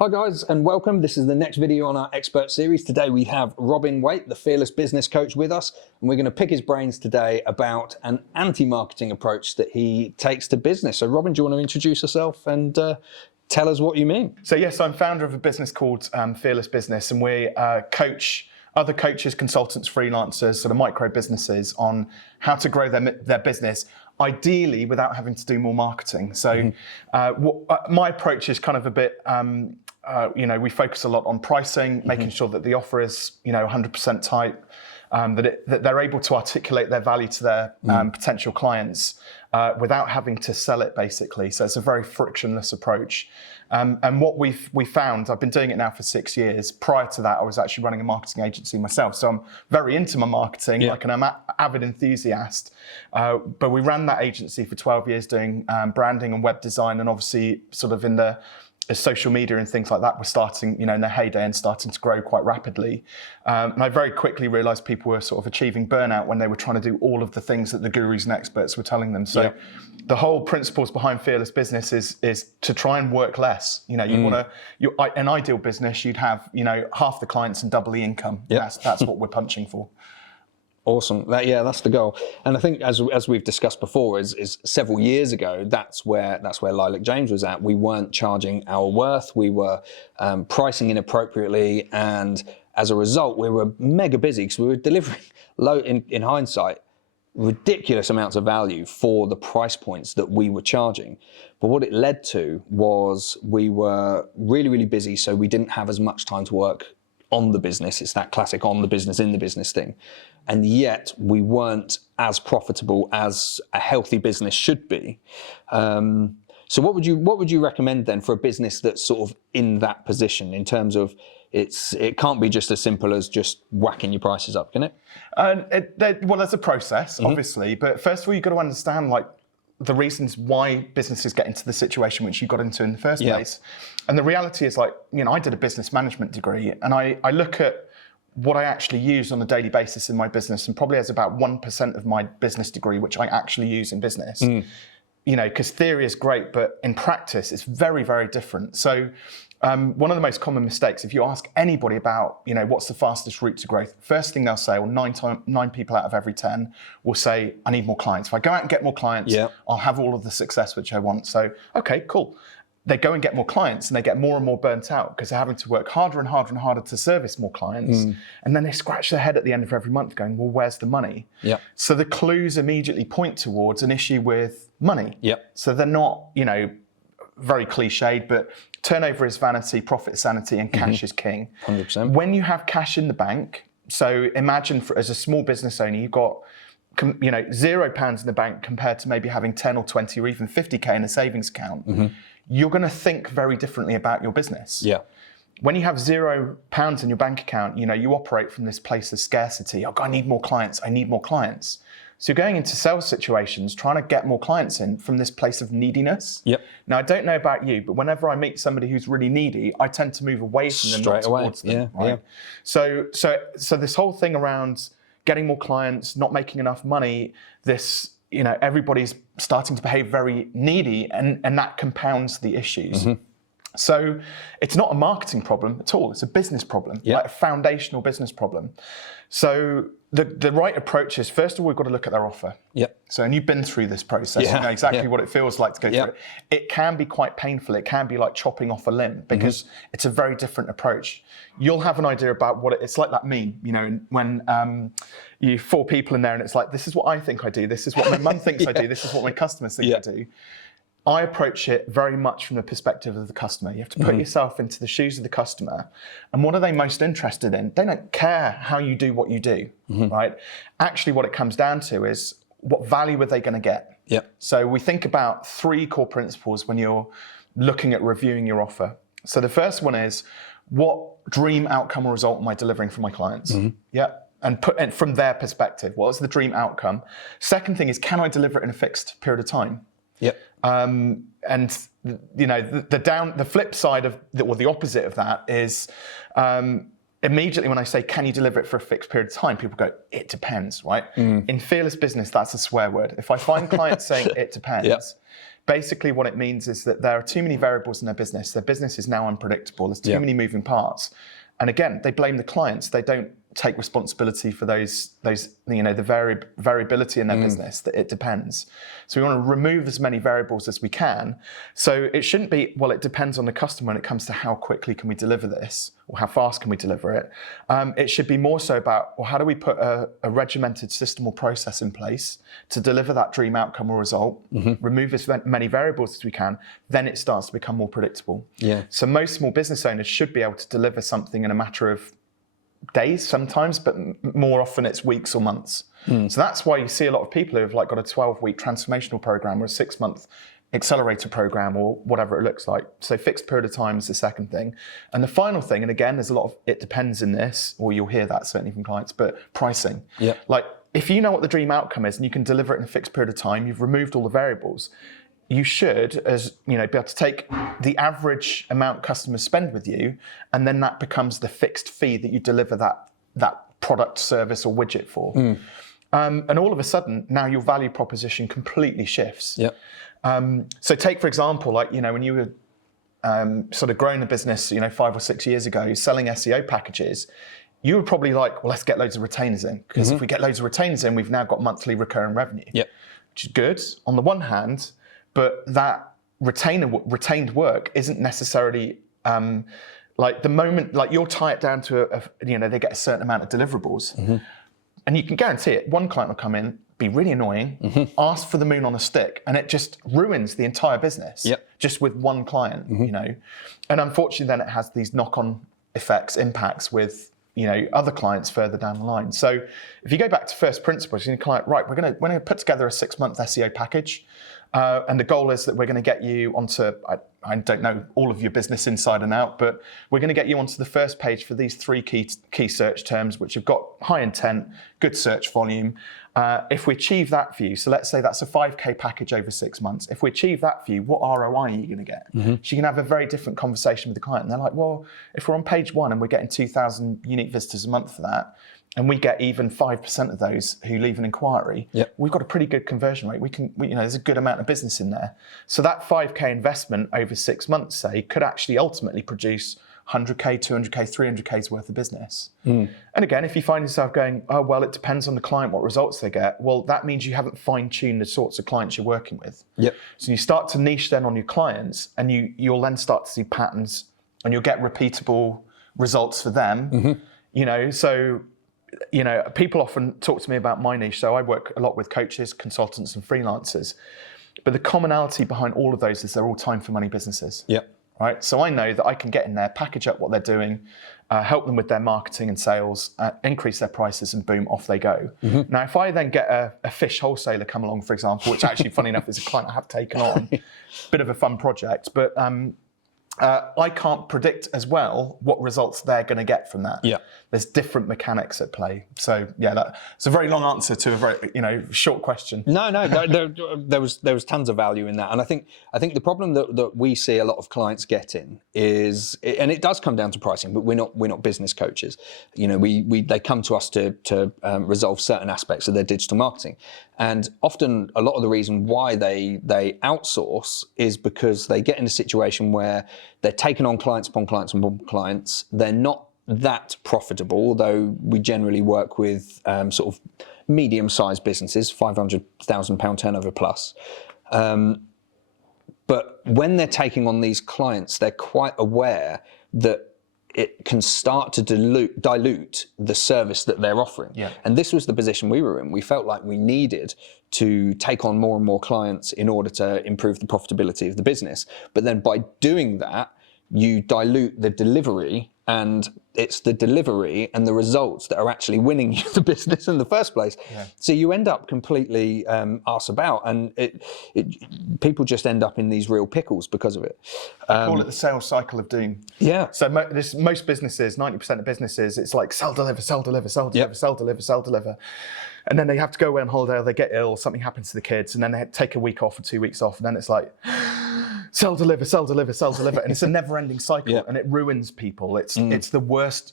Hi guys and welcome. This is the next video on our expert series. Today we have Robin Waite, the fearless business coach, with us, and we're going to pick his brains today about an anti-marketing approach that he takes to business. So Robin, do you want to introduce yourself and tell us what you mean? So yes, I'm founder of a business called Fearless Business, and we coach other coaches, consultants, freelancers, sort of micro businesses on how to grow their business, ideally without having to do more marketing. So my approach is kind of a bit, we focus a lot on pricing, making sure that the offer is, 100% tight, that they're able to articulate their value to their potential clients without having to sell it, basically. So it's a very frictionless approach. And what we found, I've been doing it now for 6 years. Prior to that, I was actually running a marketing agency myself. So I'm very into my marketing, like an avid enthusiast. But we ran that agency for 12 years doing branding and web design, and obviously sort of in the social media and things like that were starting, in their heyday and starting to grow quite rapidly. And I very quickly realized people were sort of achieving burnout when they were trying to do all of the things that the gurus and experts were telling them. So the whole principles behind Fearless Business is to try and work less. In an ideal business, you'd have, half the clients and double the income. That's what we're punching for. Awesome. That's the goal. And I think, as we've discussed before, is several years ago, that's where Lilac James was at. We weren't charging our worth. We were pricing inappropriately, and as a result, we were mega busy because we were delivering in hindsight, ridiculous amounts of value for the price points that we were charging. But what it led to was we were really, really busy, so we didn't have as much time to work on the business. It's that classic on the business, in the business thing. And yet we weren't as profitable as a healthy business should be. So what would you recommend then for a business that's sort of in that position, in terms of it can't be just as simple as just whacking your prices up, can it? Well, there's a process, obviously, but first of all, you've got to understand the reasons why businesses get into the situation which you got into in the first place. And the reality is, I did a business management degree, and I look at what I actually use on a daily basis in my business, and probably has about 1% of my business degree which I actually use in business. Because theory is great, but in practice it's very, very different. So one of the most common mistakes, if you ask anybody about, what's the fastest route to growth, first thing they'll say, or 9 people out of every 10 will say, I need more clients. If I go out and get more clients, I'll have all of the success which I want. So, okay, cool. They go and get more clients, and they get more and more burnt out because they're having to work harder and harder and harder to service more clients. And then they scratch their head at the end of every month going, well, where's the money? So the clues immediately point towards an issue with money. So they're not, very cliched, but turnover is vanity, profit is sanity, and cash is king. 100%. When you have cash in the bank, so imagine as a small business owner, you've got £0 in the bank compared to maybe having 10 or 20 or even 50k in a savings account. You're going to think very differently about your business. When you have £0 in your bank account, you operate from this place of scarcity. Oh, I need more clients. I need more clients. So you're going into sales situations, trying to get more clients in from this place of neediness. Now, I don't know about you, but whenever I meet somebody who's really needy, I tend to move away from them, not towards them. Right? So this whole thing around getting more clients, not making enough money, everybody's starting to behave very needy, and that compounds the issues. So it's not a marketing problem at all. It's a business problem, like a foundational business problem. So the right approach is, first of all, we've got to look at their offer. So, and you've been through this process, you know exactly what it feels like to go through it. It can be quite painful. It can be like chopping off a limb, because it's a very different approach. You'll have an idea about what it's like that meme, when you 4 people in there and it's like, this is what I think I do. This is what my mum thinks I do. This is what my customers think I do. I approach it very much from the perspective of the customer. You have to put yourself into the shoes of the customer. And what are they most interested in? They don't care how you do what you do, right? Actually, what it comes down to is, what value are they going to get? So we think about 3 core principles when you're looking at reviewing your offer. So the first one is, what dream outcome or result am I delivering for my clients? And from their perspective, what's the dream outcome? Second thing is, can I deliver it in a fixed period of time? And the flip side of or the opposite of that is, immediately when I say, can you deliver it for a fixed period of time? People go, it depends, right? In fearless business, that's a swear word. If I find clients saying it depends, basically what it means is that there are too many variables in their business. Their business is now unpredictable. There's too many moving parts. And again, they blame the clients. They don't take responsibility for those the variability in their business, that it depends. So we want to remove as many variables as we can. So it shouldn't be, well, it depends on the customer when it comes to how quickly can we deliver this or how fast can we deliver it. It should be more so about, well, how do we put a regimented system or process in place to deliver that dream outcome or result, remove as many variables as we can, then it starts to become more predictable. Yeah. So most small business owners should be able to deliver something in a matter of days sometimes, but more often it's weeks or months. So that's why you see a lot of people who've like got a 12-week transformational program or a 6-month accelerator program or whatever it looks like. So fixed period of time is the second thing. And the final thing, and again, there's a lot of it depends in this, or you'll hear that certainly from clients, but pricing. Yeah. Like if you know what the dream outcome is and you can deliver it in a fixed period of time, you've removed all the variables, you should, as be able to take the average amount customers spend with you, and then that becomes the fixed fee that you deliver that product, service, or widget for. And all of a sudden, now your value proposition completely shifts. Yep. So take, for example, like, when you were sort of growing the business, 5 or 6 years ago, selling SEO packages, you were probably like, well, let's get loads of retainers in. Because if we get loads of retainers in, we've now got monthly recurring revenue. Yep. Which is good on the one hand, but that retained work isn't necessarily like the moment, like you'll tie it down to they get a certain amount of deliverables, and you can guarantee it. One client will come in, be really annoying, ask for the moon on a stick, and it just ruins the entire business. Just with one client, and unfortunately, then it has these knock-on effects, impacts with other clients further down the line. So if you go back to first principles, you're client, right, we're going to put together a 6-month SEO package. And the goal is that we're going to get you onto, I don't know all of your business inside and out, but we're going to get you onto the first page for these 3 key search terms, which have got high intent, good search volume. If we achieve that for you, so let's say that's a 5K package over 6 months. If we achieve that for you, what ROI are you going to get? So you can have a very different conversation with the client. And they're like, well, if we're on page 1 and we're getting 2,000 unique visitors a month for that, and we get even 5% of those who leave an inquiry, we've got a pretty good conversion rate. There's a good amount of business in there. So that 5K investment over 6 months, say, could actually ultimately produce 100K, 200K, 300K's worth of business. And again, if you find yourself going, oh, well, it depends on the client, what results they get, well, that means you haven't fine-tuned the sorts of clients you're working with. So you start to niche then on your clients, and you'll then start to see patterns, and you'll get repeatable results for them. So people often talk to me about my niche. So I work a lot with coaches, consultants, and freelancers. But the commonality behind all of those is they're all time for money businesses. Right. So I know that I can get in there, package up what they're doing, help them with their marketing and sales, increase their prices, and boom, off they go. Now, if I then get a fish wholesaler come along, for example, which actually, funny enough, is a client I have taken on, bit of a fun project, but I can't predict as well what results they're going to get from that. There's different mechanics at play. So that's a very long answer to a very short question. No, there was tons of value in that, and I think the problem that we see a lot of clients getting is, and it does come down to pricing, but we're not business coaches. They come to us to resolve certain aspects of their digital marketing, and often a lot of the reason why they outsource is because they get in a situation where they're taking on clients upon clients upon clients. They're not that profitable, although we generally work with sort of medium-sized businesses, £500,000 turnover plus. But when they're taking on these clients, they're quite aware that it can start to dilute the service that they're offering. And this was the position we were in. We felt like we needed to take on more and more clients in order to improve the profitability of the business. But then by doing that, you dilute the delivery, and it's the delivery and the results that are actually winning you the business in the first place. So you end up completely arse about, and people just end up in these real pickles because of it. I call it the sales cycle of doom. So most businesses, 90% of businesses, it's like sell, deliver, sell, deliver, sell, deliver, sell, deliver, sell, deliver. And then they have to go away on holiday, or they get ill, something happens to the kids, and then they take a week off or 2 weeks off, and then it's like, sell, deliver, sell, deliver, sell, deliver, and it's a never-ending cycle, Yeah. and it ruins people. It's the worst,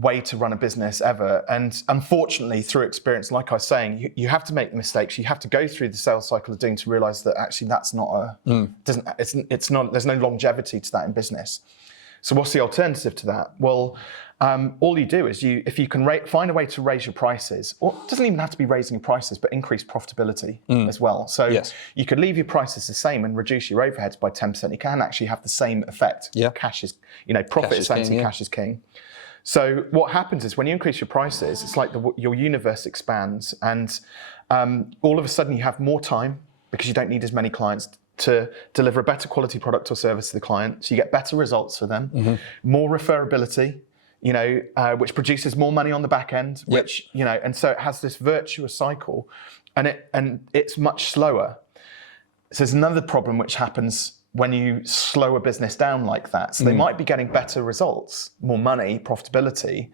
way to run a business ever. And unfortunately, through experience, like I was saying, you have to make the mistakes. You have to go through the sales cycle of doing to realize that actually that's not it's not. There's no longevity to that in business. So what's the alternative to that? Well, all you do is if you can find a way to raise your prices, or it doesn't even have to be raising your prices, but increase profitability as well. So you could leave your prices the same and reduce your overheads by 10%. You can actually have the same effect. Yeah. Cash is, profit is fancy, cash is king. So what happens is when you increase your prices, it's like your universe expands, and all of a sudden you have more time because you don't need as many clients to deliver a better quality product or service to the client. So you get better results for them, more referability, which produces more money on the back end, which, and so it has this virtuous cycle, and it's much slower. So there's another problem which happens when you slow a business down like that. So they might be getting better results, more money, profitability,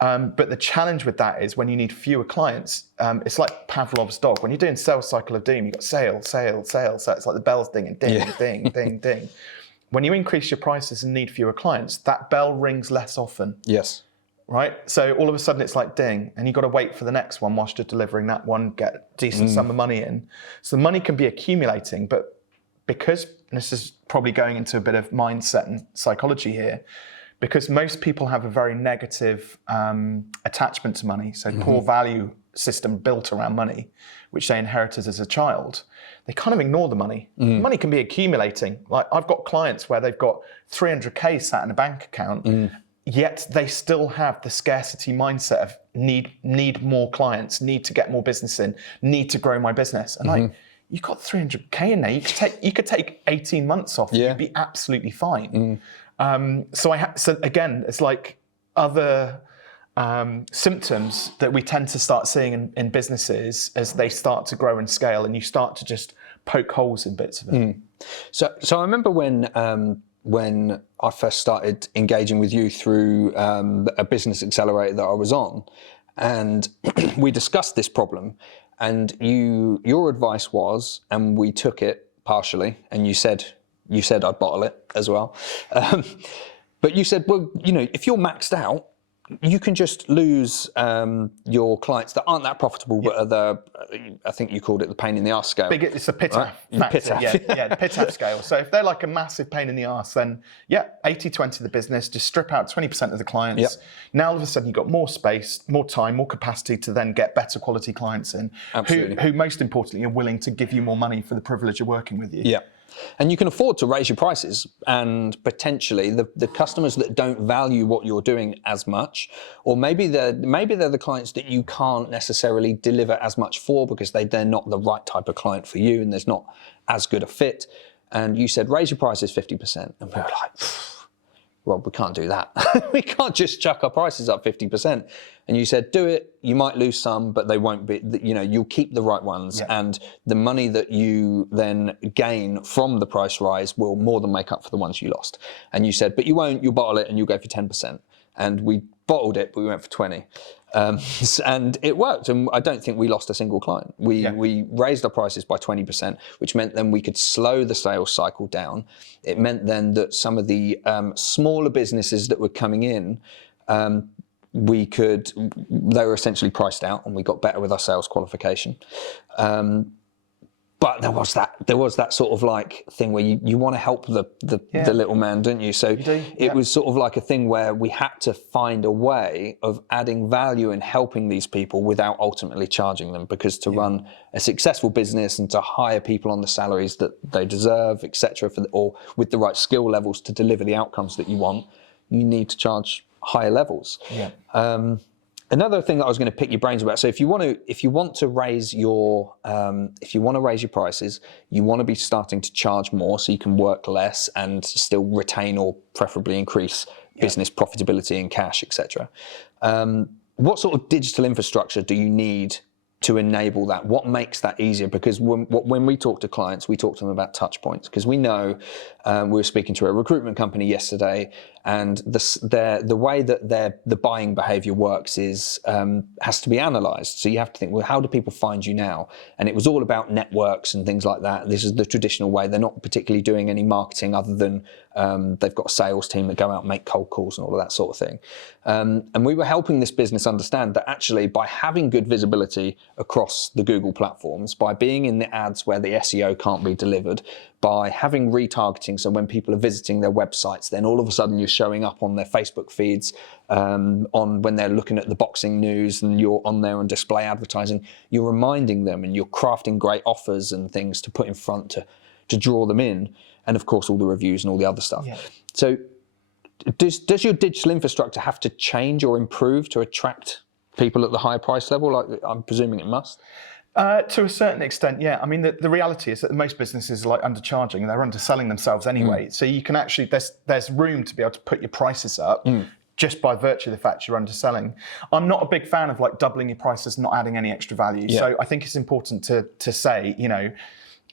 but the challenge with that is when you need fewer clients, it's like Pavlov's dog. When you're doing sales cycle of doom, you've got sale, sale, sale. So it's like the bells dinging, ding, ding, ding, ding. When you increase your prices and need fewer clients, that bell rings less often. Yes. Right? So all of a sudden it's like ding, and you've got to wait for the next one whilst you're delivering that one, get a decent sum of money in. So the money can be accumulating, but because, and this is probably going into a bit of mindset and psychology here, because most people have a very negative attachment to money, so poor value system built around money, which they inherited as a child, they kind of ignore the money. Money can be accumulating. Like I've got clients where they've got 300K sat in a bank account, yet they still have the scarcity mindset of need more clients, need to get more business in, need to grow my business. And you've got 300K in there. You could take 18 months off. You'd be absolutely fine. So again, it's like other symptoms that we tend to start seeing in businesses as they start to grow and scale, and you start to just poke holes in bits of it. So I remember when I first started engaging with you through a business accelerator that I was on, and we discussed this problem, and your advice was, and we took it partially, and you said I'd bottle it as well. But you said, well, if you're maxed out, you can just lose your clients that aren't that profitable, but are the, I think you called it the pain in the arse scale. It's a Pittaf right? factor. The Pittaf scale. So if they're like a massive pain in the arse, then 80-20 the business, just strip out 20% of the clients. Now all of a sudden you've got more space, more time, more capacity to then get better quality clients in, who most importantly are willing to give you more money for the privilege of working with you. Yeah. And you can afford to raise your prices, and potentially the customers that don't value what you're doing as much, or maybe they're the clients that you can't necessarily deliver as much for because they're not the right type of client for you, and there's not as good a fit. And you said raise your prices 50%, and we were like, well, we can't do that. We can't just chuck our prices up 50%. And you said, do it. You might lose some, but they won't be, you'll keep the right ones. Yeah. And the money that you then gain from the price rise will more than make up for the ones you lost. And you said, but you won't, you'll bottle it and you'll go for 10%. And we bottled it, but we went for 20. And it worked, and I don't think we lost a single client. We raised our prices by 20%, which meant then we could slow the sales cycle down. It meant then that some of the smaller businesses that were coming in, they were essentially priced out, and we got better with our sales qualification. But there was that sort of like thing where you want to help the little man, don't you? So it was sort of like a thing where we had to find a way of adding value and helping these people without ultimately charging them, because to run a successful business and to hire people on the salaries that they deserve, etc., or with the right skill levels to deliver the outcomes that you want, you need to charge higher levels. Another thing that I was going to pick your brains about. So if you want to raise your prices, you want to be starting to charge more so you can work less and still retain or preferably increase business profitability and cash, etc. What sort of digital infrastructure do you need to enable that? What makes that easier? Because when we talk to clients, we talk to them about touch points, because we know we were speaking to a recruitment company yesterday, and the way that the buying behaviour works is has to be analysed. So you have to think, well, how do people find you now? And it was all about networks and things like that. This is the traditional way. They're not particularly doing any marketing other than they've got a sales team that go out and make cold calls and all of that sort of thing. And we were helping this business understand that actually by having good visibility across the Google platforms, by being in the ads where the SEO can't be delivered, by having retargeting, so when people are visiting their websites, then all of a sudden you're showing up on their Facebook feeds, on when they're looking at the boxing news and you're on there on display advertising, you're reminding them and you're crafting great offers and things to put in front to draw them in, and of course all the reviews and all the other stuff. Yeah. So does your digital infrastructure have to change or improve to attract people at the higher price level? Like, I'm presuming it must. To a certain extent, yeah. I mean, the reality is that most businesses are like undercharging. They're underselling themselves anyway. So you can actually, there's room to be able to put your prices up just by virtue of the fact you're underselling. I'm not a big fan of like doubling your prices and not adding any extra value. Yeah. So I think it's important to say, you know,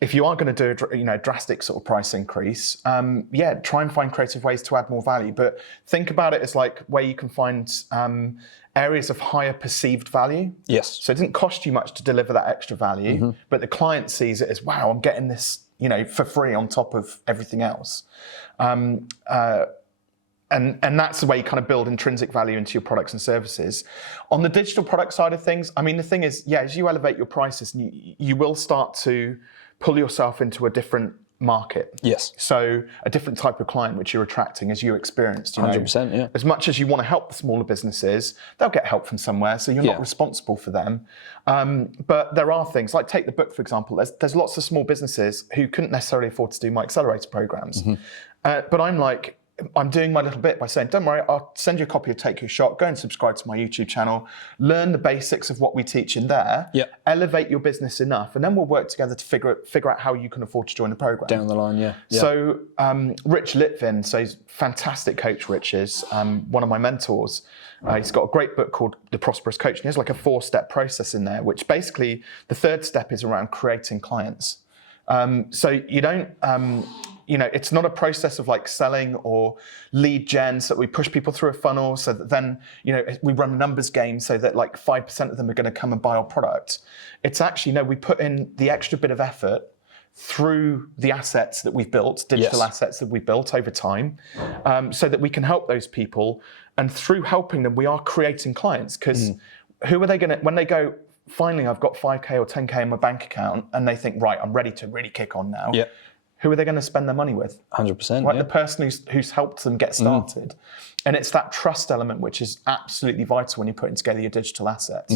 if you are going to do a drastic sort of price increase, try and find creative ways to add more value. But think about it as like where you can find areas of higher perceived value. Yes. So it didn't cost you much to deliver that extra value, but the client sees it as, wow, I'm getting this, you know, for free on top of everything else. And that's the way you kind of build intrinsic value into your products and services. On the digital product side of things, I mean, the thing is, yeah, as you elevate your prices, you will start to pull yourself into a different market. Yes. So a different type of client which you're attracting as you experienced. You 100%, yeah. As much as you want to help the smaller businesses, they'll get help from somewhere, so you're not responsible for them. But there are things, like take the book, for example. There's lots of small businesses who couldn't necessarily afford to do my accelerator programs. But I'm doing my little bit by saying, don't worry, I'll send you a copy of Take Your Shot, go and subscribe to my YouTube channel, learn the basics of what we teach in there, elevate your business enough, and then we'll work together to figure out how you can afford to join the program. Down the line, yeah. So Rich Litvin, so he's a fantastic coach, Rich is, one of my mentors. He's got a great book called The Prosperous Coach, and there's like a 4-step process in there, which basically the 3rd step is around creating clients. So you don't, it's not a process of like selling or lead gen, so that we push people through a funnel so that then, we run a numbers game so that like 5% of them are going to come and buy our product. It's actually, no, we put in the extra bit of effort through the assets that we've built, digital assets that we've built over time, so that we can help those people. And through helping them, we are creating clients, because who are they going to, when they go, finally, I've got 5K or 10K in my bank account, and they think, right, I'm ready to really kick on now. Yeah. Who are they going to spend their money with? 100%. Right, the person who's helped them get started. And it's that trust element which is absolutely vital when you're putting together your digital assets.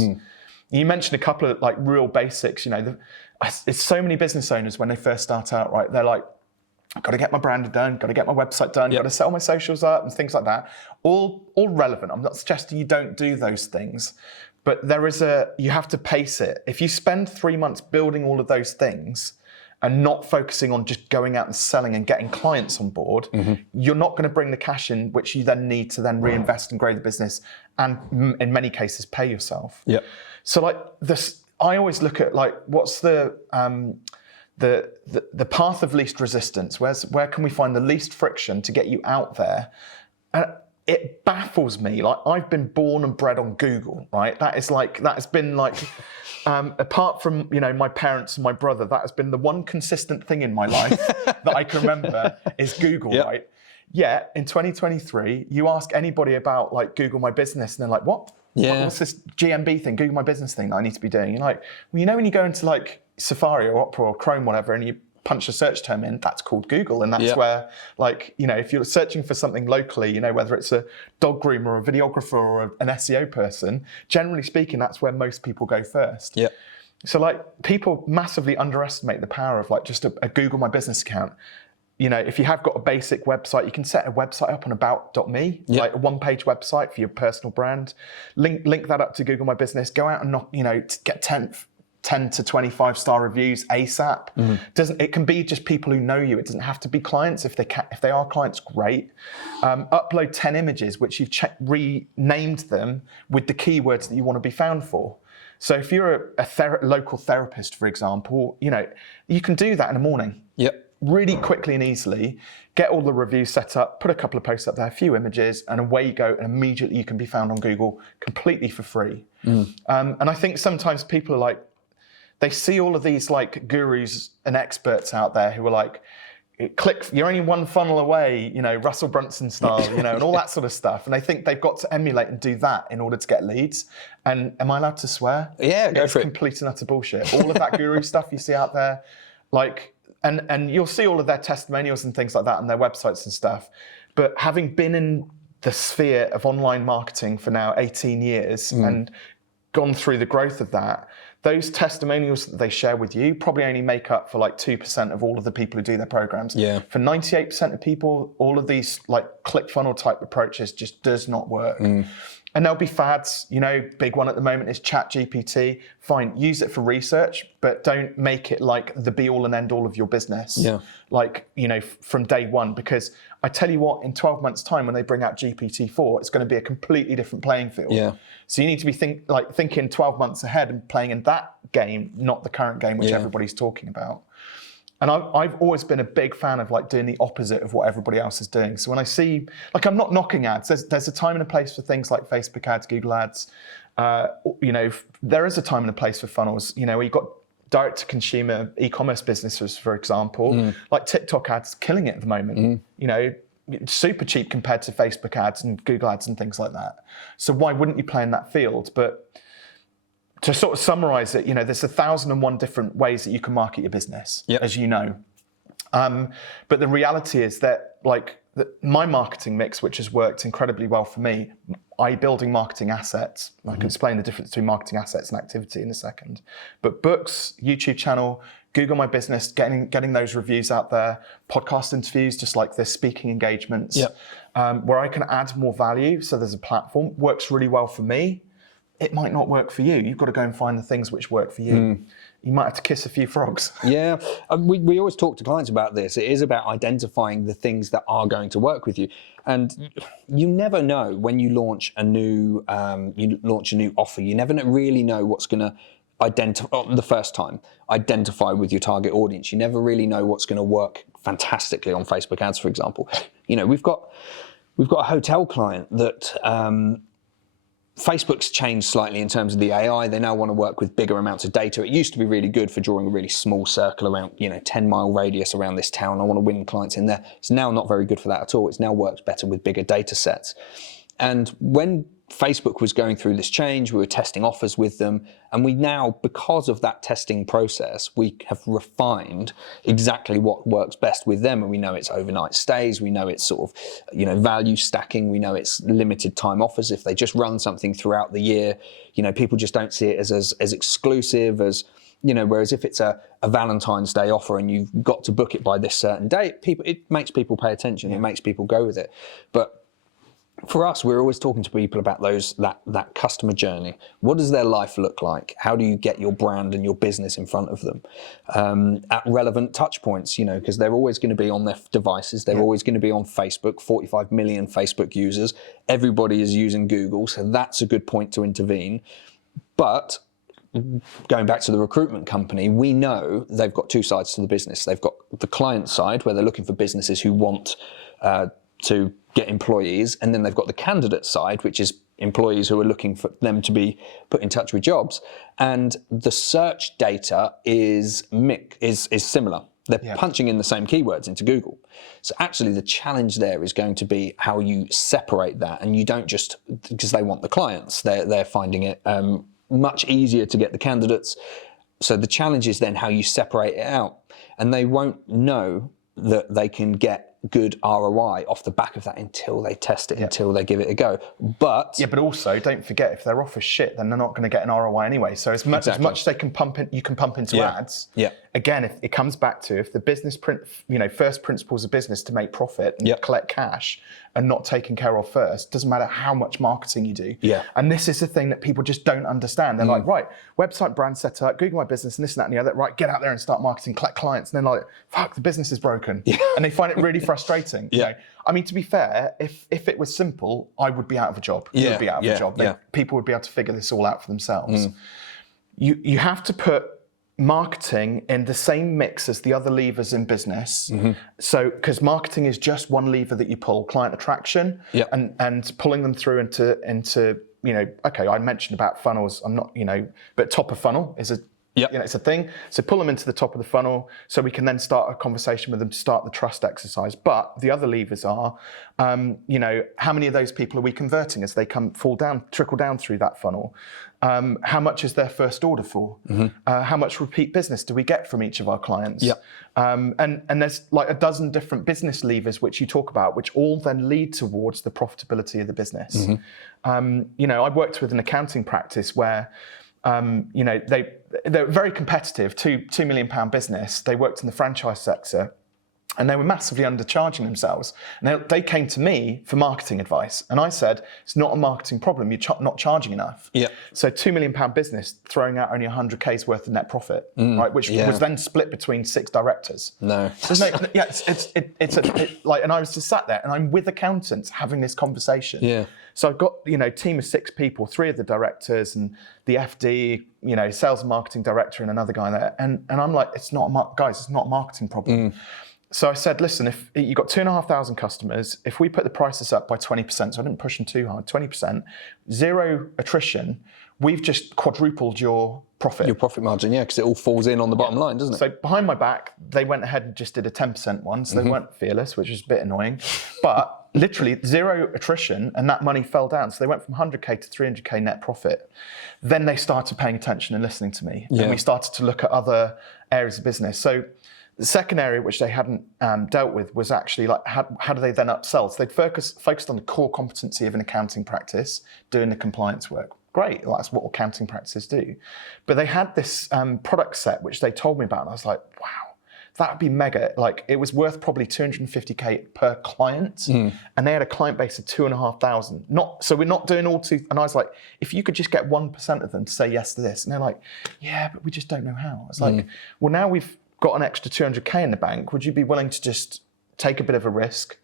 You mentioned a couple of like real basics. It's so many business owners when they first start out, right? They're like, I've got to get my brand done, got to get my website done, got to set all my socials up and things like that. All relevant. I'm not suggesting you don't do those things, but you have to pace it. If you spend 3 months building all of those things and not focusing on just going out and selling and getting clients on board, you're not going to bring the cash in, which you then need to then reinvest and grow the business, and in many cases pay yourself. Yeah. So like this, I always look at like, what's the path of least resistance? Where can we find the least friction to get you out there? And it baffles me. Like, I've been born and bred on Google, right? That has been like, apart from, my parents and my brother, that has been the one consistent thing in my life that I can remember is Google, right? Yeah, in 2023, you ask anybody about like Google My Business, and they're like, what? Yeah. What's this GMB thing, Google My Business thing that I need to be doing? You're like, well, when you go into like Safari or Opera or Chrome, whatever, and you punch a search term in, that's called Google. And that's where, like, if you're searching for something locally, whether it's a dog groomer or a videographer or an SEO person, generally speaking, that's where most people go first. Yeah. So like, people massively underestimate the power of like just a Google My Business account. If you have got a basic website, you can set a website up on about.me, like a 1-page website for your personal brand. Link that up to Google My Business. Go out and get 10 to 25-star reviews ASAP. It can be just people who know you. It doesn't have to be clients. If they are clients, great. Upload 10 images which you've renamed them with the keywords that you want to be found for. So if you're a local therapist, for example, you can do that in the morning. Yep. really quickly and easily get all the reviews set up, put a couple of posts up there, a few images, and away you go, and immediately you can be found on Google completely for free. And I think sometimes people are like, they see all of these like gurus and experts out there who are like, click, you're only one funnel away, you know, Russell Brunson style, you know, and all that sort of stuff. And they think they've got to emulate and do that in order to get leads. And am I allowed to swear? Yeah, go for it. It's complete and utter bullshit. All of that guru stuff you see out there, like, and you'll see all of their testimonials and things like that on their websites and stuff. But having been in the sphere of online marketing for now 18 years and gone through the growth of that, those testimonials that they share with you probably only make up for like 2% of all of the people who do their programs. Yeah. For 98% of people, all of these like ClickFunnels type approaches just does not work. And there'll be fads, you know, big one at the moment is ChatGPT. Fine, use it for research, but don't make it like the be all and end all of your business. Yeah. Like, you know, from day one, because I tell you what, in 12 months time, when they bring out GPT-4, it's going to be a completely different playing field. Yeah. So you need to be thinking 12 months ahead and playing in that game, not the current game, which everybody's talking about. And I've always been a big fan of like doing the opposite of what everybody else is doing. So when I see, like, I'm not knocking ads. There's a time and a place for things like Facebook ads, Google ads. You know, there is a time and a place for funnels. You know, where you've got direct-to-consumer e-commerce businesses, for example, like TikTok ads, killing it at the moment. You know, super cheap compared to Facebook ads and Google ads and things like that. So why wouldn't you play in that field? But to sort of summarize it, you know, there's 1,001 different ways that you can market your business, as you know. But the reality is that, like, my marketing mix, which has worked incredibly well for me, building marketing assets. I can explain the difference between marketing assets and activity in a second. But books, YouTube channel, Google My Business, getting those reviews out there, podcast interviews, just like this, speaking engagements, where I can add more value. So there's a platform, works really well for me. It might not work for you. You've got to go and find the things which work for you. You might have to kiss a few frogs. Yeah, we always talk to clients about this. It is about identifying the things that are going to work with you. And you never know when you launch a new offer. You never really know what's going to identify the first time, identify with your target audience. You never really know what's going to work fantastically on Facebook ads, for example. You know, we've got a hotel client that Facebook's changed slightly in terms of the AI. They now want to work with bigger amounts of data. It used to be really good for drawing a really small circle around, 10-mile radius around this town. I want to win clients in there. It's now not very good for that at all. It's now works better with bigger data sets. And when Facebook was going through this change, we were testing offers with them, and we now, because of that testing process, we have refined exactly what works best with them. And we know it's overnight stays, we know it's sort of, value stacking, we know it's limited time offers. If they just run something throughout the year, people just don't see it as exclusive as, whereas if it's a Valentine's Day offer and you've got to book it by this certain date, it makes people pay attention, it makes people go with it. But for us, we're always talking to people about that customer journey. What does their life look like? How do you get your brand and your business in front of them at relevant touch points? Because they're always going to be on their devices. They're always going to be on Facebook. 45 million Facebook users. Everybody is using Google, so that's a good point to intervene. But going back to the recruitment company, we know they've got two sides to the business. They've got the client side, where they're looking for businesses who want to get employees, and then they've got the candidate side, which is employees who are looking for them to be put in touch with jobs. And the search data is similar. They're punching in the same keywords into Google. So actually the challenge there is going to be how you separate that, and you don't just, because they want the clients, they're finding it much easier to get the candidates. So the challenge is then how you separate it out, and they won't know that they can get good ROI off the back of that until they test it, until they give it a go. But also don't forget, if their offer's shit, then they're not going to get an ROI anyway. So as much as they can pump in, you can pump into ads. Again, if it comes back to, if the business first principles of business to make profit and collect cash and not taken care of first, doesn't matter how much marketing you do. And this is the thing that people just don't understand. They're like, right, website, brand set up, Google My Business, and this and that and the other. Right, get out there and start marketing, collect clients. And then like, fuck, the business is broken. And they find it really frustrating. I mean, to be fair, if it was simple, I would be out of a job. You would be out of a job. People would be able to figure this all out for themselves. You have to put marketing in the same mix as the other levers in business. So, because marketing is just one lever that you pull, client attraction, and pulling them through into okay, I mentioned about funnels. I'm not, but top of funnel is it's a thing. So pull them into the top of the funnel so we can then start a conversation with them to start the trust exercise. But the other levers are, how many of those people are we converting as they trickle down through that funnel? How much is their first order for? How much repeat business do we get from each of our clients? And there's like a dozen different business levers which you talk about, which all then lead towards the profitability of the business. I worked with an accounting practice where they're very competitive, £2 million business. They worked in the franchise sector and they were massively undercharging themselves. And they came to me for marketing advice. And I said, it's not a marketing problem, you're not charging enough. So £2 million business throwing out only 100K's worth of net profit, right? Which was then split between 6 directors. And I was just sat there and I'm with accountants having this conversation. So I've got, a team of 6 people, 3 of the directors and the FD, sales and marketing director and another guy there. And I'm like, it's not a marketing problem. So I said, listen, if you've got 2,500 customers, if we put the prices up by 20%, so I didn't push them too hard, 20%, 0 attrition, we've just quadrupled your profit. Your profit margin, because it all falls in on the bottom line, doesn't it? So behind my back, they went ahead and just did a 10% one, so they weren't fearless, which was a bit annoying. But literally 0 attrition, and that money fell down. So they went from 100K to 300K net profit. Then they started paying attention and listening to me. And we started to look at other areas of business. So the second area which they hadn't dealt with was actually like how do they then upsell? So they'd focused on the core competency of an accounting practice, doing the compliance work. Great, well, that's what accounting practices do. But they had this product set which they told me about, and I was like, wow, that would be mega. Like it was worth probably 250K per client, and they had a client base of 2,500. So we're not doing all two. And I was like, if you could just get 1% of them to say yes to this, and they're like, yeah, but we just don't know how. It's like, well, now we've got an extra 200K in the bank, would you be willing to just take a bit of a risk?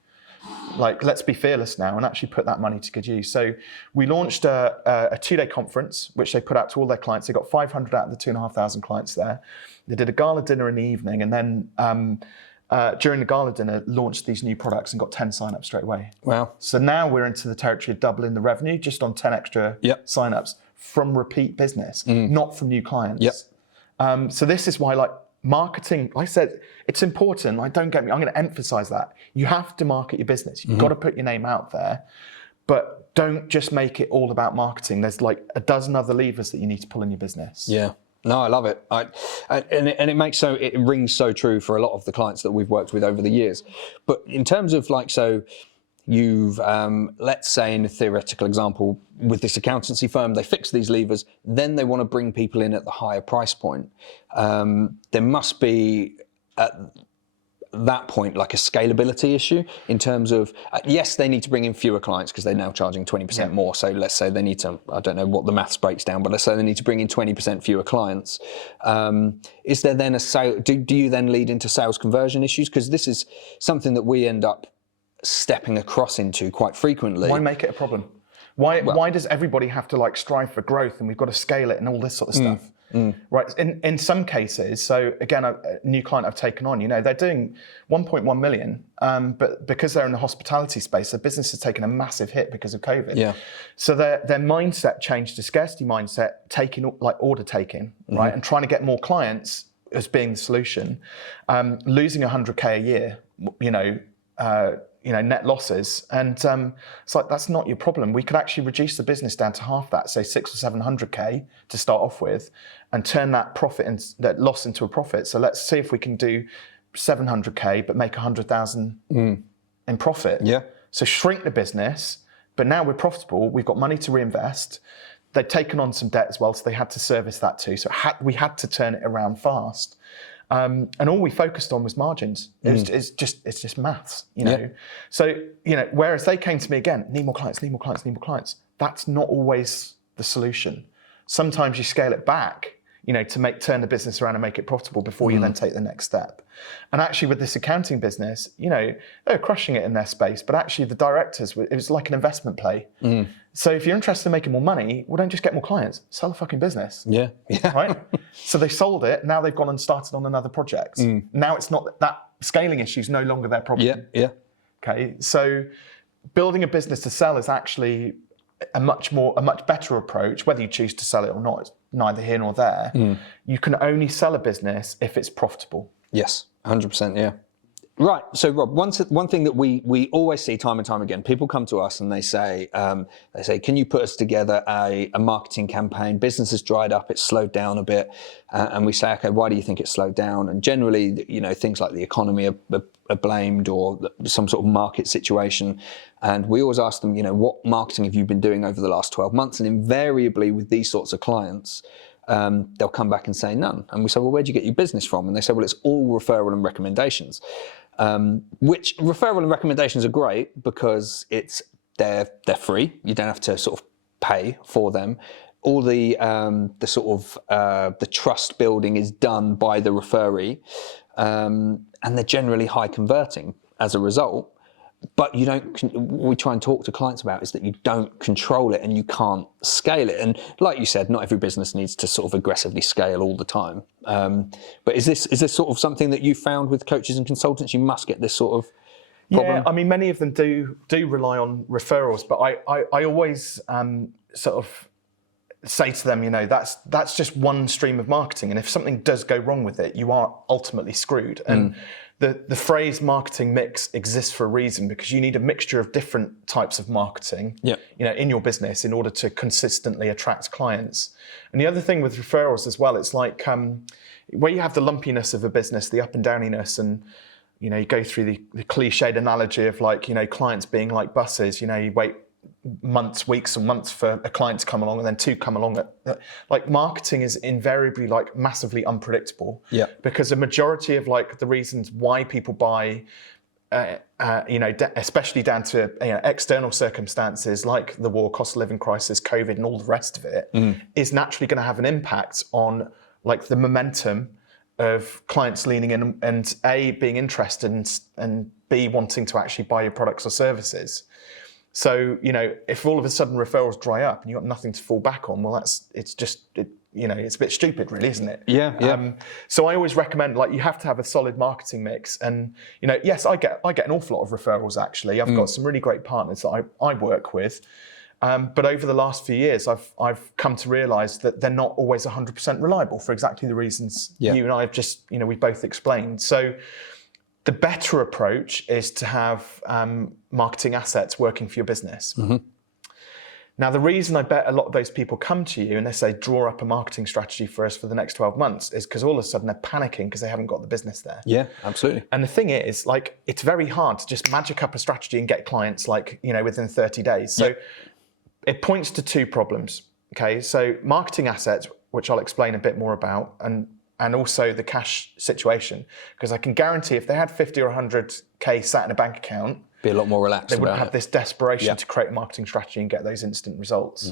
Like, let's be fearless now and actually put that money to good use. So we launched a 2-day conference, which they put out to all their clients. They got 500 out of the 2,500 clients there. They did a gala dinner in the evening, and then during the gala dinner, launched these new products and got 10 sign-ups straight away. Wow. So now we're into the territory of doubling the revenue just on 10 extra sign-ups from repeat business, not from new clients. So this is why, like, marketing, like I said, it's important. Like, don't get me, I'm going to emphasize that. You have to market your business. You've got to put your name out there, but don't just make it all about marketing. There's like a dozen other levers that you need to pull in your business. No, I love it. And it rings so true for a lot of the clients that we've worked with over the years. But in terms of like, so you've, let's say in a theoretical example, with this accountancy firm, they fix these levers, then they want to bring people in at the higher price point. There must be at that point like a scalability issue in terms of, yes, they need to bring in fewer clients because they're now charging 20% more. So let's say they need to, I don't know what the maths breaks down, but let's say they need to bring in 20% fewer clients. Is there then a sale, do you then lead into sales conversion issues? Because this is something that we end up stepping across into quite frequently. Why make it a problem? Why does everybody have to like strive for growth and we've got to scale it and all this sort of stuff? Right. In some cases, so again, a new client I've taken on, they're doing 1.1 million, but because they're in the hospitality space, their business has taken a massive hit because of COVID. So their mindset changed to scarcity mindset, taking like order taking, right, and trying to get more clients as being the solution. Losing 100K a year, net losses, and it's like, that's not your problem. We could actually reduce the business down to half that, say 600 or 700K to start off with, and turn that profit and that loss into a profit. So let's see if we can do 700K but make 100,000 in profit. So shrink the business, but now we're profitable. We've got money to reinvest. They'd taken on some debt as well, so they had to service that too. So we had to turn it around fast. And all we focused on was margins. It's just maths, So, whereas they came to me again, need more clients, need more clients, need more clients. That's not always the solution. Sometimes you scale it back to turn the business around and make it profitable before you then take the next step. And actually with this accounting business, they were crushing it in their space, but actually the directors, it was like an investment play. So if you're interested in making more money, well, don't just get more clients, sell a fucking business. Yeah. Right? So they sold it, now they've gone and started on another project. Now it's not, that scaling issue is no longer their problem. Yeah. Okay, so building a business to sell is actually a much better approach. Whether you choose to sell it or not, it's neither here nor there. You can only sell a business if it's profitable. Yes, 100%. Yeah. Right. So, Rob, one thing that we always see time and time again, people come to us and they say, can you put us together a marketing campaign? Business has dried up, it's slowed down a bit, and we say, okay, why do you think it's slowed down? And generally, things like the economy are blamed, or some sort of market situation. And we always ask them, what marketing have you been doing over the last 12 months? And invariably with these sorts of clients, they'll come back and say none. And we say, well, where'd you get your business from? And they say, well, it's all referral and recommendations. Which referral and recommendations are great because they're free. You don't have to sort of pay for them. All the trust building is done by the referee, and they're generally high converting as a result. But what we try and talk to clients about is that you don't control it and you can't scale it. And like you said, not every business needs to sort of aggressively scale all the time. But is this sort of something that you found with coaches and consultants? You must get this sort of problem. Yeah, I mean, many of them do rely on referrals, but I always sort of say to them, that's just one stream of marketing. And if something does go wrong with it, you are ultimately screwed. And the phrase marketing mix exists for a reason, because you need a mixture of different types of marketing in your business in order to consistently attract clients. And the other thing with referrals as well, it's like where you have the lumpiness of a business, the up and downiness, and you go through the cliched analogy of clients being like buses. You wait weeks and months for a client to come along, and then two come along. Marketing is invariably massively unpredictable. Yeah. Because a majority of the reasons why people buy, especially down to external circumstances like the war, cost of living crisis, COVID, and all the rest of it, is naturally going to have an impact on the momentum of clients leaning in and A, being interested, and B, wanting to actually buy your products or services. So, if all of a sudden referrals dry up and you've got nothing to fall back on, well, it's a bit stupid, really, isn't it? Yeah. So I always recommend, you have to have a solid marketing mix. And, yes, I get an awful lot of referrals, actually. I've got some really great partners that I work with. But over the last few years, I've come to realise that they're not always 100% reliable for exactly the reasons you and I have just, we both explained. So the better approach is to have marketing assets working for your business. Now, the reason I bet a lot of those people come to you and they say, draw up a marketing strategy for us for the next 12 months is because all of a sudden they're panicking because they haven't got the business there. Yeah, absolutely. And the thing is, it's very hard to just magic up a strategy and get clients within 30 days. So it points to two problems. Okay, so marketing assets, which I'll explain a bit more about, and also the cash situation, because I can guarantee if they had 50 or 100K sat in a bank account, be a lot more relaxed. They wouldn't have this desperation to create a marketing strategy and get those instant results.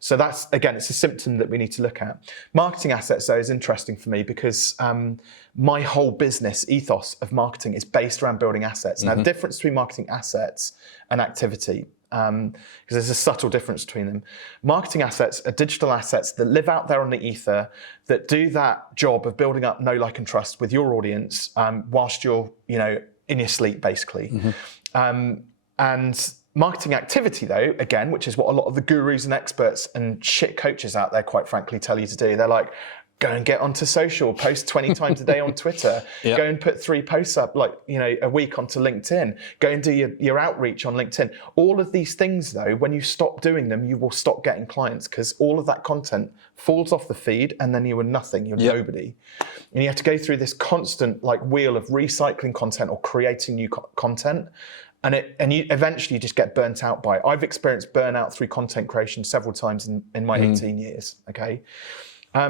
So that's, again, it's a symptom that we need to look at. Marketing assets, though, is interesting for me because my whole business ethos of marketing is based around building assets. Now, the difference between marketing assets and activity, because there's a subtle difference between them. Marketing assets are digital assets that live out there on the ether, that do that job of building up know, like, and trust with your audience whilst you're, in your sleep, basically. And marketing activity, though, again, which is what a lot of the gurus and experts and shit coaches out there, quite frankly, tell you to do. They're like, go and get onto social, post 20 times a day on Twitter, go and put 3 posts up a week onto LinkedIn, go and do your outreach on LinkedIn. All of these things, though, when you stop doing them, you will stop getting clients because all of that content falls off the feed and then you are nothing, you're nobody. And you have to go through this constant wheel of recycling content or creating new content. And you eventually just get burnt out by it. I've experienced burnout through content creation several times in my 18 years, okay?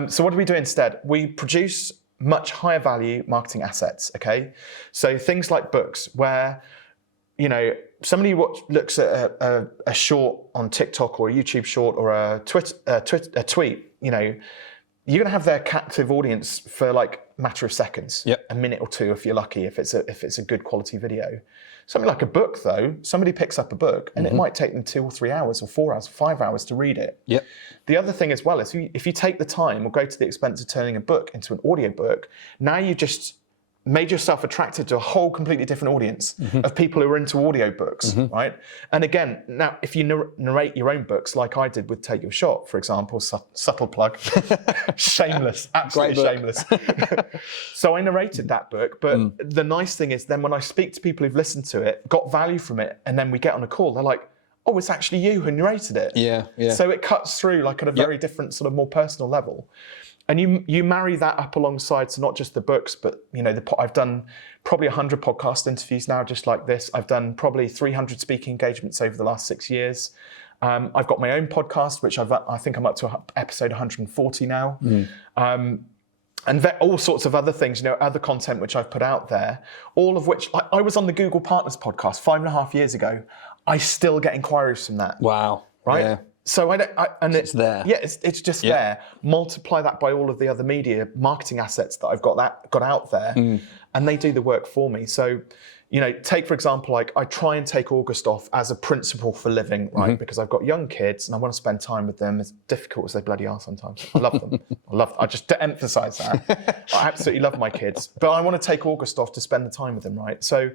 So what do we do instead? We produce much higher value marketing assets, okay? So things like books where, somebody looks at a short on TikTok or a YouTube short or a tweet, you're going to have their captive audience for like a matter of seconds, Yep. a minute or two if you're lucky, if it's a good quality video. Something like a book though, somebody picks up a book and it might take them 2 or 3 hours or 4 hours, 5 hours to read it. Yep. The other thing as well is if you take the time or go to the expense of turning a book into an audiobook, now you just made yourself attracted to a whole completely different audience of people who are into audiobooks, right? And again, now if you narrate your own books like I did with Take Your Shot, for example, subtle plug, shameless, absolutely shameless. So I narrated that book, but the nice thing is then when I speak to people who've listened to it, got value from it, and then we get on a call, they're like, oh, it's actually you who narrated it. Yeah, yeah. So it cuts through like at a very different sort of more personal level. And you marry that up alongside, so not just the books, but I've done probably 100 podcast interviews now, just like this. I've done probably 300 speaking engagements over the last 6 years. I've got my own podcast, which I think I'm up to episode 140 now. And all sorts of other things, other content which I've put out there, all of which, I was on the Google Partners podcast 5.5 years ago. I still get inquiries from that. Wow. Right? Yeah. So it's there. Yeah, it's just there. Multiply that by all of the other media marketing assets that I've got out there, and they do the work for me. So, take for example, like I try and take August off as a principle for living, right? Because I've got young kids and I want to spend time with them. As difficult as they bloody are sometimes. I love them. I just to emphasise that. I absolutely love my kids, but I want to take August off to spend the time with them, right? So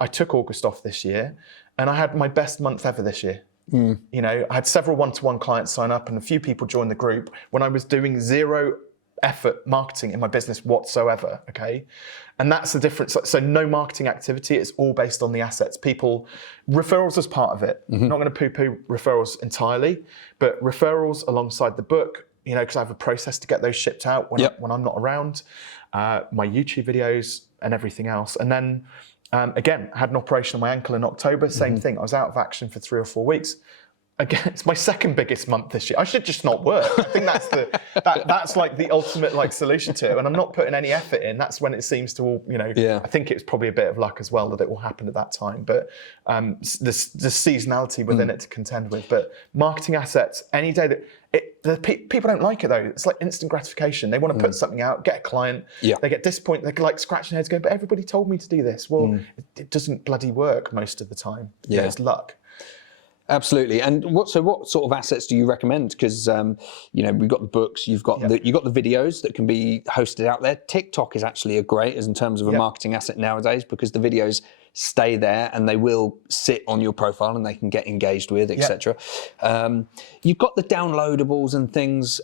I took August off this year, and I had my best month ever this year. I had several one-to-one clients sign up and a few people join the group when I was doing zero effort marketing in my business whatsoever, okay? And that's the difference. So no marketing activity, it's all based on the assets. Referrals as part of it. I'm not going to poo-poo referrals entirely, but referrals alongside the book, because I have a process to get those shipped out when I'm not around, my YouTube videos and everything else. And then again, I had an operation on my ankle in October, same thing. I was out of action for 3 or 4 weeks. Again, it's my second biggest month this year. I should just not work. I think that's like the ultimate solution to it. And I'm not putting any effort in. That's when it seems to all, I think it's probably a bit of luck as well that it will happen at that time. But the seasonality within it to contend with. But marketing assets, any day people don't like it though. It's like instant gratification. They want to put something out, get a client. Yeah. They get disappointed. They're like scratching their heads going, but everybody told me to do this. Well, it doesn't bloody work most of the time. Yeah. It's luck. Absolutely. And what sort of assets do you recommend? Because we've got the books, you've got the videos that can be hosted out there. TikTok is actually great in terms of a marketing asset nowadays because the videos stay there and they will sit on your profile and they can get engaged with, etc. You've got the downloadables and things.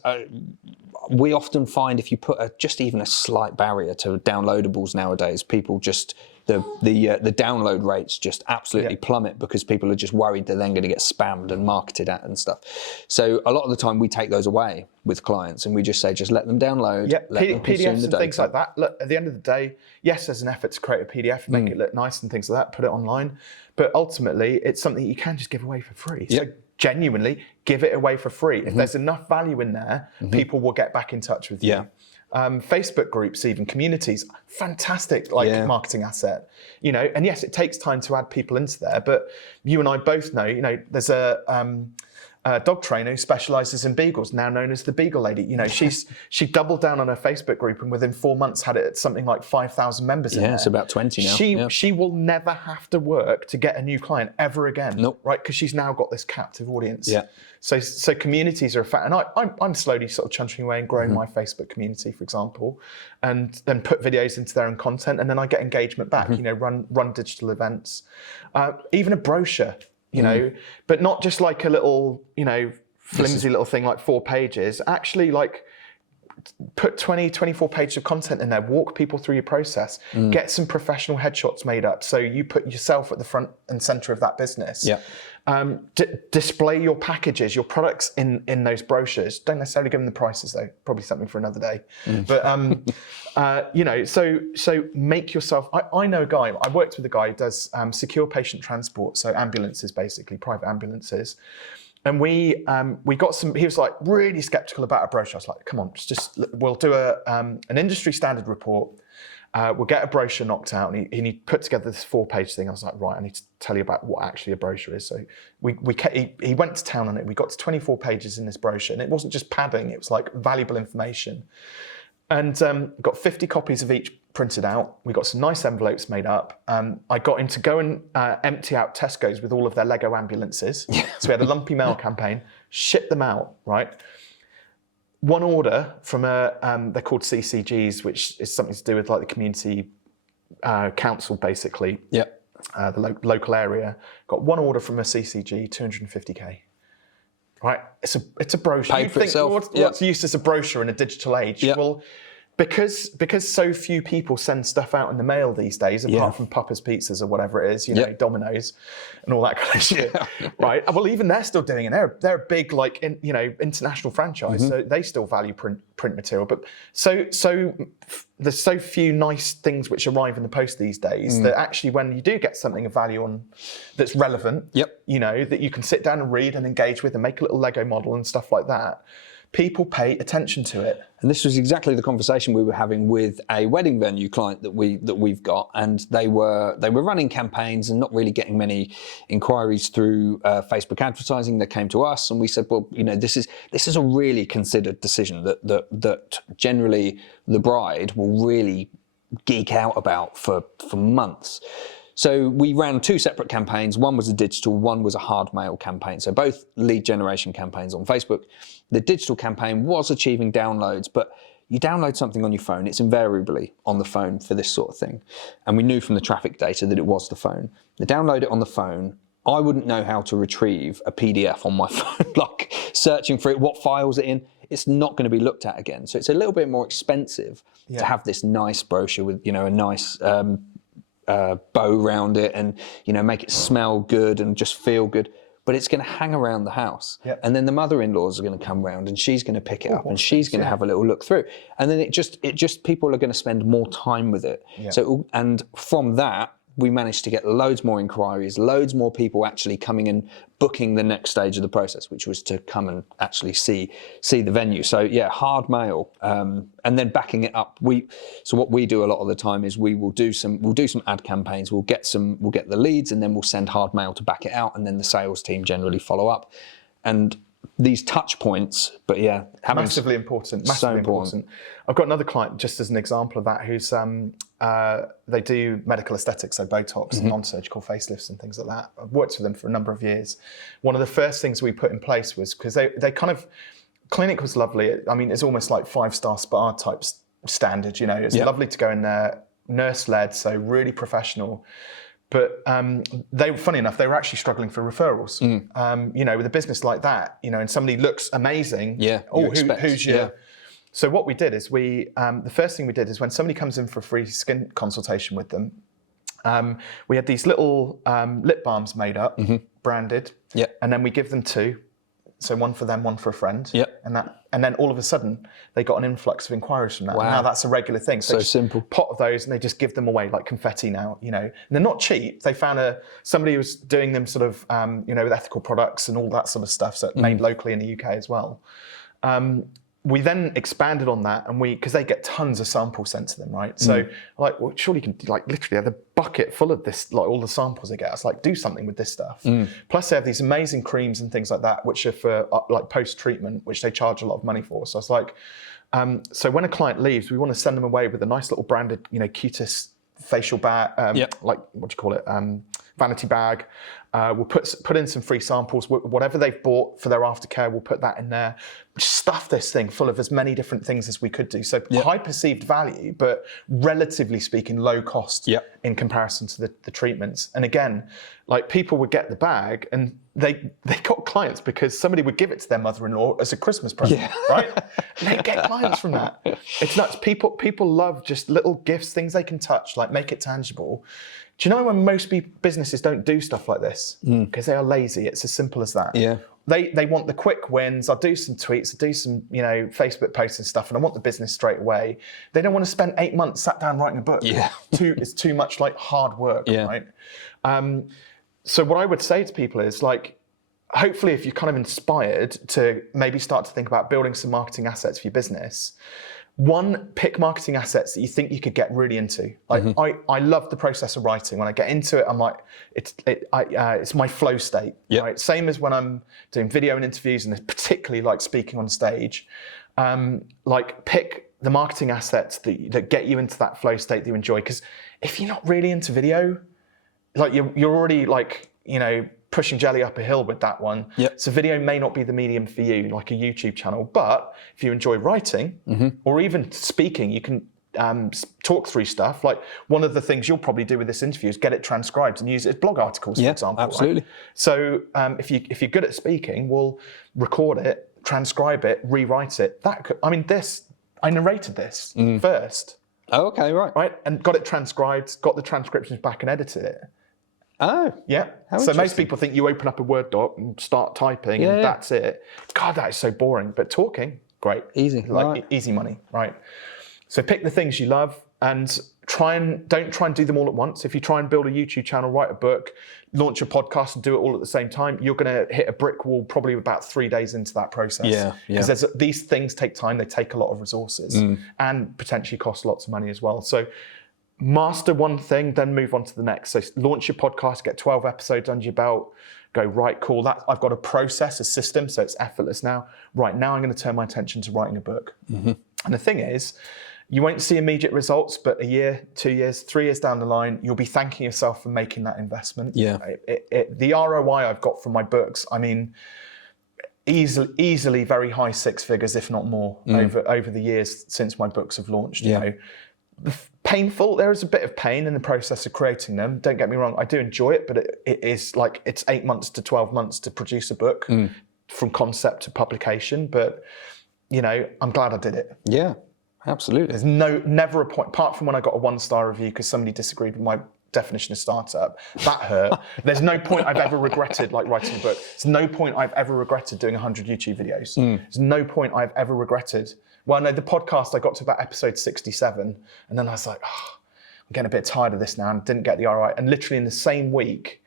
We often find if you put just even a slight barrier to downloadables nowadays, people just the download rates just absolutely plummet because people are just worried they're then going to get spammed and marketed at and stuff. So a lot of the time we take those away with clients and we just say just let them download, let them consume PDFs the and data. things like that. Look, at the end of the day, yes, there's an effort to create a PDF, make it look nice and things like that, put it online, but ultimately it's something you can just give away for free. So genuinely give it away for free. If there's enough value in there, people will get back in touch with you. Facebook groups, even communities, fantastic marketing asset, and yes, it takes time to add people into there, but you and I both know, there's a dog trainer who specializes in beagles, now known as the Beagle Lady. She doubled down on her Facebook group and within 4 months had it at something like 5,000 members in there. Yeah, it's about 20 now. She will never have to work to get a new client ever again, right? Because she's now got this captive audience. Yeah. So communities are a fact, and I'm slowly sort of chunking away and growing my Facebook community, for example, and then put videos into their own content, and then I get engagement back. Run digital events, even a brochure. But not just like a little, flimsy little thing like 4 pages. Actually, put 20, 24 pages of content in there, walk people through your process, get some professional headshots made up. So you put yourself at the front and center of that business. Yeah. Display your packages, your products in those brochures. Don't necessarily give them the prices though, probably something for another day. But, so make yourself, I know a guy, I worked with a guy who does secure patient transport. So ambulances, basically, private ambulances. And we got some, he was like really skeptical about a brochure. I was like, come on, we'll do an industry standard report. We'll get a brochure knocked out, and he put together this 4-page thing. I was like, right, I need to tell you about what actually a brochure is. So he went to town on it. We got to 24 pages in this brochure, and it wasn't just padding, it was like valuable information. And got 50 copies of each printed out. We got some nice envelopes made up. I got him to go and empty out Tesco's with all of their Lego ambulances. So we had a lumpy mail campaign, ship them out, right? One order from they're called CCGs, which is something to do with like the community council, basically. Yep. The local area. Got one order from a CCG, 250k. Right, it's a brochure. Paid for itself. What's used as a brochure in a digital age? Yep. Well, because so few people send stuff out in the mail these days, apart from Papa's Pizzas or whatever it is, you know, Domino's and all that kind of shit, right? Well, even they're still doing it. They're a big, like, international franchise, so they still value print material. But so there's so few nice things which arrive in the post these days that actually, when you do get something of value on that's relevant, you know, that you can sit down and read and engage with and make a little Lego model and stuff like that, people pay attention to it. And this was exactly the conversation we were having with a wedding venue client that we've got, and they were running campaigns and not really getting many inquiries through Facebook advertising. They came to us, and we said, well, you know, this is a really considered decision that generally the bride will really geek out about for months. So we ran 2 separate campaigns. One was a digital, one was a hard mail campaign. So both lead generation campaigns on Facebook. The digital campaign was achieving downloads, but you download something on your phone, it's invariably on the phone for this sort of thing. And we knew from the traffic data that it was the phone. They download it on the phone. I wouldn't know how to retrieve a PDF on my phone, like searching for it, what files it in. It's not going to be looked at again. So it's a little bit more expensive to have this nice brochure with, you know, a nice bow around it, and, you know, make it smell good and just feel good, but it's going to hang around the house. And then the mother-in-laws are going to come round, and she's going to pick it up, and she's going to have a little look through, and then it just people are going to spend more time with it. So, and from that, we managed to get loads more inquiries, loads more people actually coming and booking the next stage of the process, which was to come and actually see the venue. So yeah, hard mail, and then backing it up. So what we do a lot of the time is we'll do some ad campaigns. We'll get the leads, and then we'll send hard mail to back it out, and then the sales team generally follow up. And these touch points, but yeah, massively important. I've got another client, just as an example of that, who's they do medical aesthetics, so Botox and non-surgical facelifts and things like that. I've worked with them for a number of years. One of the first things we put in place was, because they kind of, clinic was lovely. I mean, it's almost like 5-star spa type standard, you know. It's lovely to go in there, nurse-led, so really professional. But funny enough, they were actually struggling for referrals. You know, with a business like that, you know, and somebody looks amazing. Who's your? So what we did is the first thing we did is, when somebody comes in for a free skin consultation with them, we had these little lip balms made up, branded, and then we give them 2. So one for them, one for a friend. And then all of a sudden, they got an influx of inquiries from that. Wow. Now that's a regular thing. So simple. Pot of those, and they just give them away like confetti now, you know. And they're not cheap. They found somebody who was doing them sort of, you know, with ethical products and all that sort of stuff, so made locally in the UK as well. We then expanded on that, and because they get tons of samples sent to them, right? So like, well, surely you can, like, literally have a bucket full of this, like all the samples they get. It's like, do something with this stuff. Plus they have these amazing creams and things like that, which are for like post-treatment, which they charge a lot of money for. So it's like, so when a client leaves, we want to send them away with a nice little branded, you know, cutest facial bag, like, what do you call it? Vanity bag. We'll put in some free samples. Whatever they've bought for their aftercare, we'll put that in there. Stuff this thing full of as many different things as we could do. So high perceived value, but relatively speaking, low cost in comparison to the treatments. And again, like, people would get the bag, and they got clients because somebody would give it to their mother-in-law as a Christmas present, right? And they get clients from that. It's nuts. People love just little gifts, things they can touch, like make it tangible. Do you know when most businesses don't do stuff like this? Because they are lazy. It's as simple as that. They want the quick wins. I'll do some tweets, I'll do some, you know, Facebook posts and stuff, and I want the business straight away. They don't want to spend 8 months sat down writing a book. It's too much like hard work, right? So what I would say to people is, like, hopefully if you're kind of inspired to maybe start to think about building some marketing assets for your business, One, pick marketing assets that you think you could get really into. Like I love the process of writing. When I get into it, I'm like, it's my flow state. Yep. Right? Same as when I'm doing video and interviews, and particularly like speaking on stage. Like pick the marketing assets that get you into that flow state that you enjoy. Because if you're not really into video, like you're already like, pushing jelly up a hill with that one. Yep. So video may not be the medium for you, like a YouTube channel. But if you enjoy writing or even speaking, you can talk through stuff. Like one of the things you'll probably do with this interview is get it transcribed and use it as blog articles, for example. Absolutely. Right? So if you're good at speaking, we'll record it, transcribe it, rewrite it. I narrated this first. Oh, okay, right. And got it transcribed, got the transcriptions back and edited it. Oh. Yeah. So most people think you open up a Word doc and start typing and that's it. God, that is so boring. But talking, great. Easy. Easy money, right? So pick the things you love and don't try and do them all at once. If you try and build a YouTube channel, write a book, launch a podcast and do it all at the same time, you're going to hit a brick wall probably about 3 days into that process. Yeah. Because these things take time, they take a lot of resources and potentially cost lots of money as well. So master one thing, then move on to the next. So launch your podcast, get 12 episodes under your belt, go, right, cool. I've got a process, a system, so it's effortless now. Right, now I'm going to turn my attention to writing a book. And the thing is, you won't see immediate results, but a year, 2 years, 3 years down the line, you'll be thanking yourself for making that investment. Yeah. The ROI I've got from my books, I mean, easily very high six figures, if not more, over the years since my books have launched. Painful. There is a bit of pain in the process of creating them. Don't get me wrong. I do enjoy it, but it is like it's 8 months to 12 months to produce a book from concept to publication. But I'm glad I did it. Yeah, absolutely. There's never a point, apart from when I got a 1-star review because somebody disagreed with my definition of startup. That hurt. There's no point I've ever regretted like writing a book. There's no point I've ever regretted doing 100 YouTube videos. There's no point I've ever regretted. Well, no, the podcast, I got to about episode 67, and then I was like, I'm getting a bit tired of this now, and didn't get the ROI. And literally in the same week,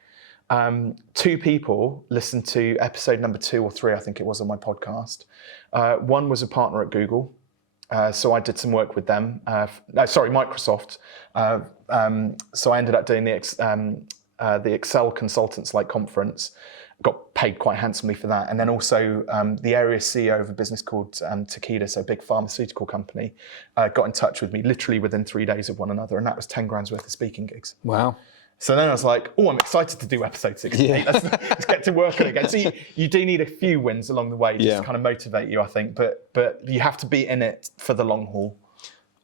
2 people listened to episode number 2 or 3, I think it was, on my podcast. One was a partner at Google, so I did some work with them. Microsoft. So I ended up doing the Excel Consultants conference. Got paid quite handsomely for that. And then also the area CEO of a business called Takeda, so a big pharmaceutical company, got in touch with me literally within 3 days of one another. And that was 10 grand's worth of speaking gigs. Wow. So then I was like, I'm excited to do episode 68. Let's get to work on it again. So you do need a few wins along the way just to kind of motivate you, I think. But you have to be in it for the long haul.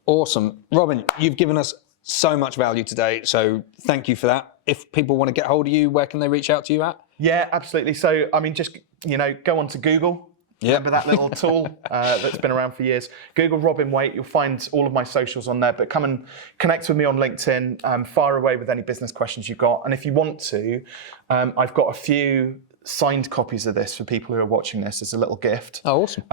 Awesome. Robin, you've given us so much value today. So thank you for that. If people want to get hold of you, where can they reach out to you at? Yeah, absolutely. So, I mean, just, go onto Google. Remember that little tool that's been around for years? Google Robin Waite. You'll find all of my socials on there. But come and connect with me on LinkedIn. Fire away with any business questions you've got. And if you want to, I've got a few signed copies of this for people who are watching this as a little gift. Oh, awesome.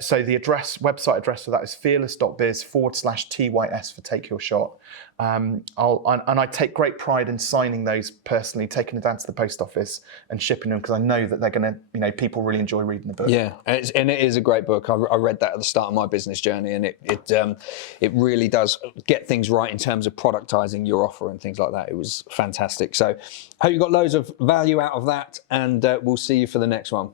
So the website address for that is fearless.biz/TYS for Take Your Shot. And I take great pride in signing those personally, taking it down to the post office and shipping them, because I know that they're going to, people really enjoy reading the book. Yeah, and it is a great book. I read that at the start of my business journey, and it really does get things right in terms of productizing your offer and things like that. It was fantastic. So hope you got loads of value out of that, and we'll see you for the next one.